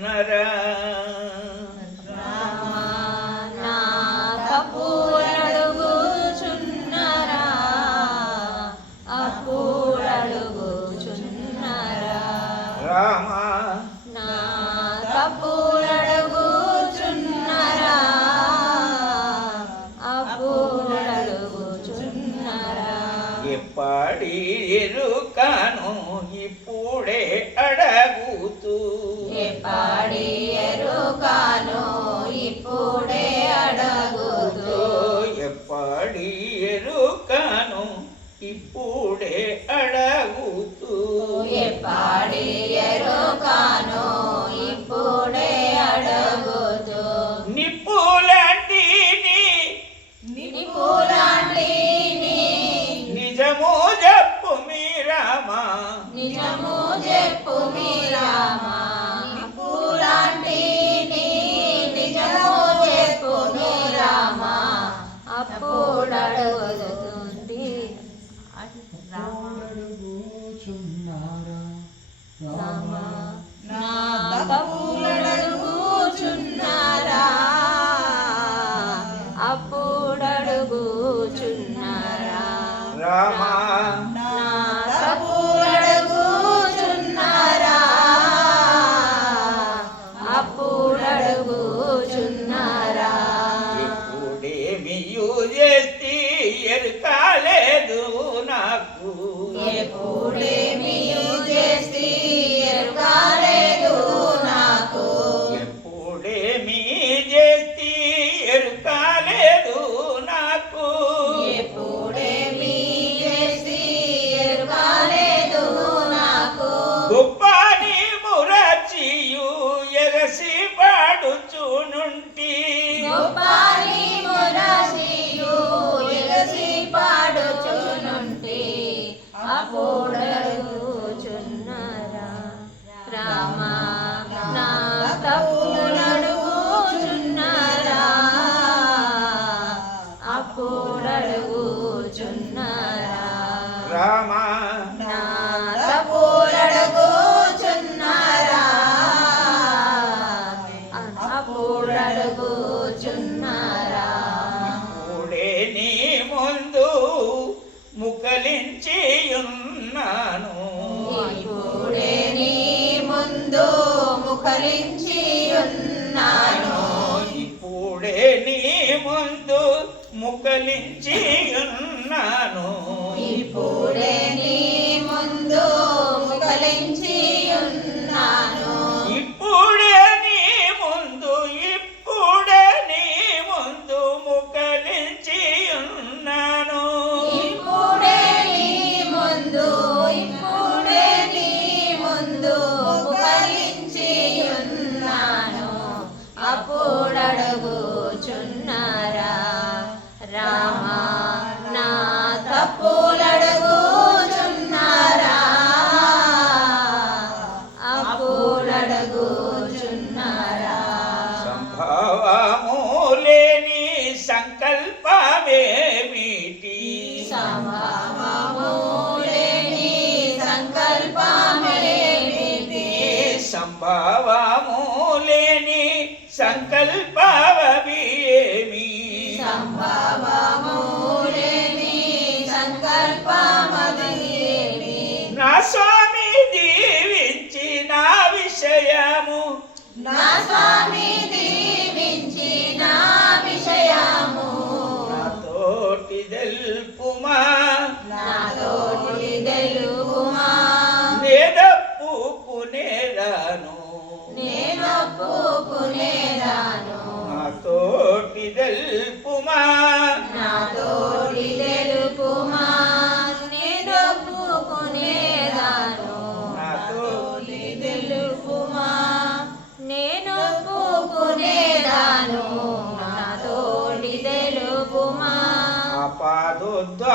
ఉన్నారా రామా నా తప్పులడుగుచున్నరా అప్పులడుగుచున్నరా ఎప్పటి ఎరుకను ఇప్పుడే అడగుతూ పాడి ఇప్పుడే అడగుతూ. ఎప్పడి ఎరుకాను ఇప్పుడే అడగుతూ. అడుగుచున్నారా? మూడే నీ ముందు ముకలించి ఉన్నాను ఇప్పుడే నీ ముందు ముకలించి ఉన్నాను ఇప్పుడే నీ ముందు ముకలించి నా తప్పులడగోచున్నారా అప్పులడగోచున్నారా సంభవము లేని సంకల్పమేమిటి సంభవము లేని సంకల్పమేమిటి సంభవము లేని సంకల్పవ పాదోద్వారకాశిత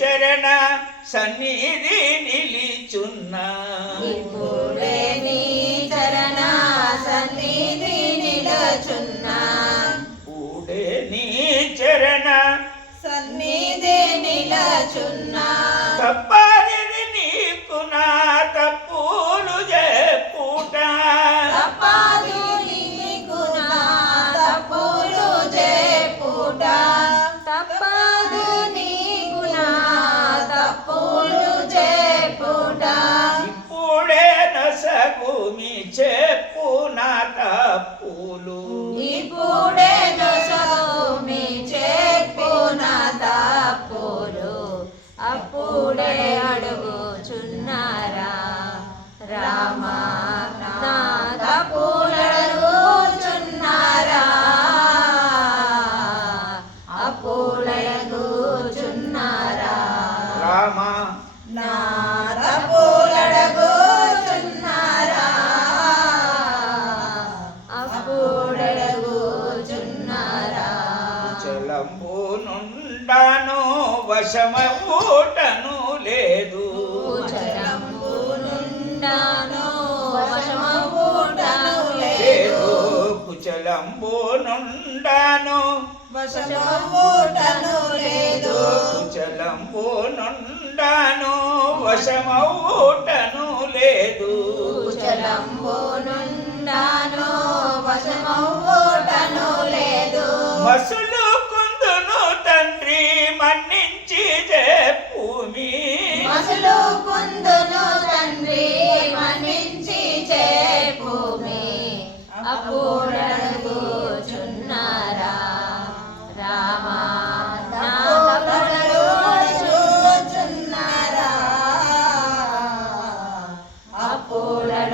చరణ సన్నిధి నిలిచున్నా. ఇప్పుడే చరణ సన్నిధి నిలచున్నా. నీ చరణ సన్నిధి నిలచున్నా. తప్ప వశమ లేదు. కుచలంబు వశమూటను లేదు. కుచలంబు నుండాను వశమూటను లేదు. కుచలంబు వశమూటను లేదు.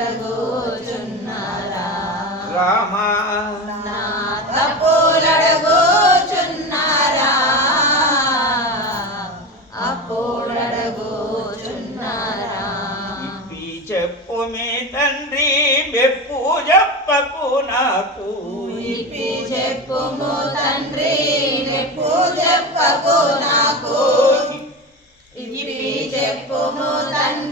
అడగోచున్నారా రామ. నా తప్పులడగోచున్నారా అప్పుడడగోచున్నారా ఇప్పి చెప్పు మీ తండ్రి మెప్పు చెప్పకు నాకు. ఇప్పి చెప్పుము తండ్రి మెప్పు చెప్పకు నాకు. ఇప్పి చెప్పుము తండ్రి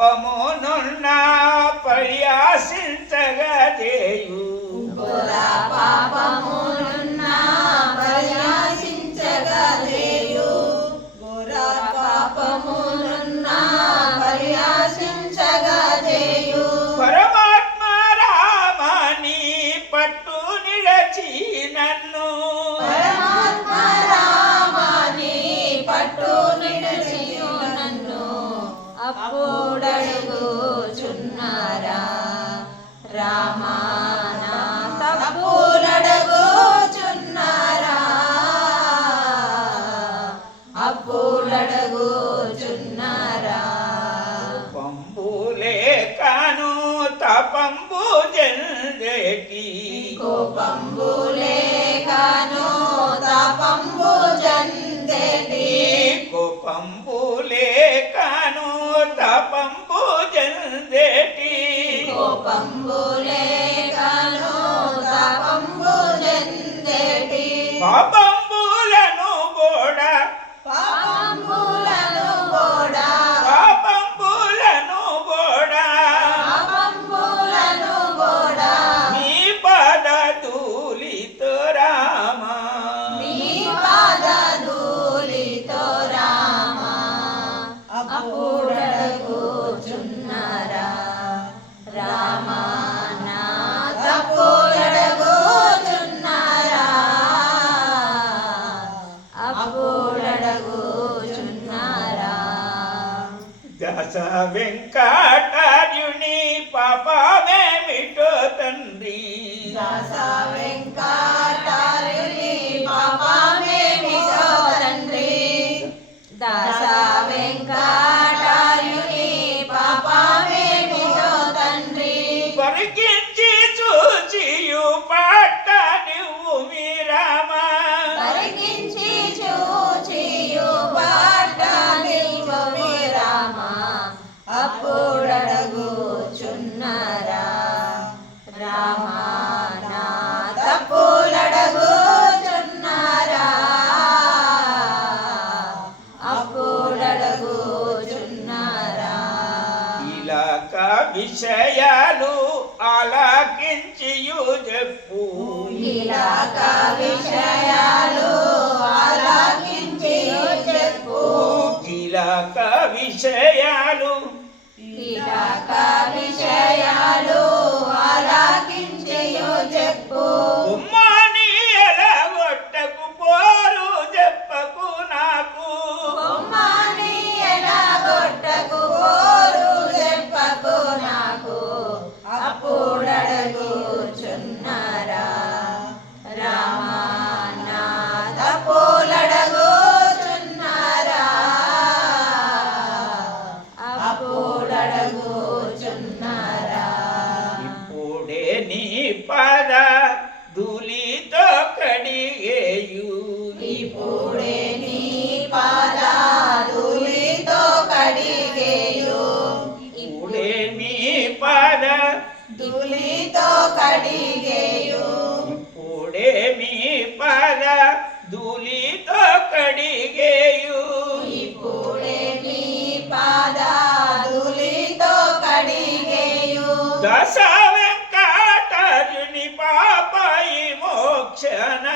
పాపమునున్న పర్యాసించగదేయు పాపము కోపంబులేకను తపంబు జంతేటి కోపంబులేకను తపంబు జంతేటి కోపంబులేకను తపంబు జంతేటి బాబా వ్యాస వెంకటార్యుని పాపమేమిటో తండ్రి. వ్యాస వెంక విషయాలు ఆలకించియు చెప్పు. ఇలాక విషయాలు ఆలకించి చెప్పు. ఇలాక విషయాలు ఇలాక విషయాలు ఆలకించియు ధూళితో కడిగేయు ఇప్పుడే నీ పాదాదులితో కడిగేయు ఇప్పుడే నీ పద ధూళితో కడిగేయు ఇప్పుడే మీ పద ధూళితో కడిగేయు ఇప్పుడే నీ పాదాదులితో కడిగేయు దశ వెంకటార్యుని మోక్షణ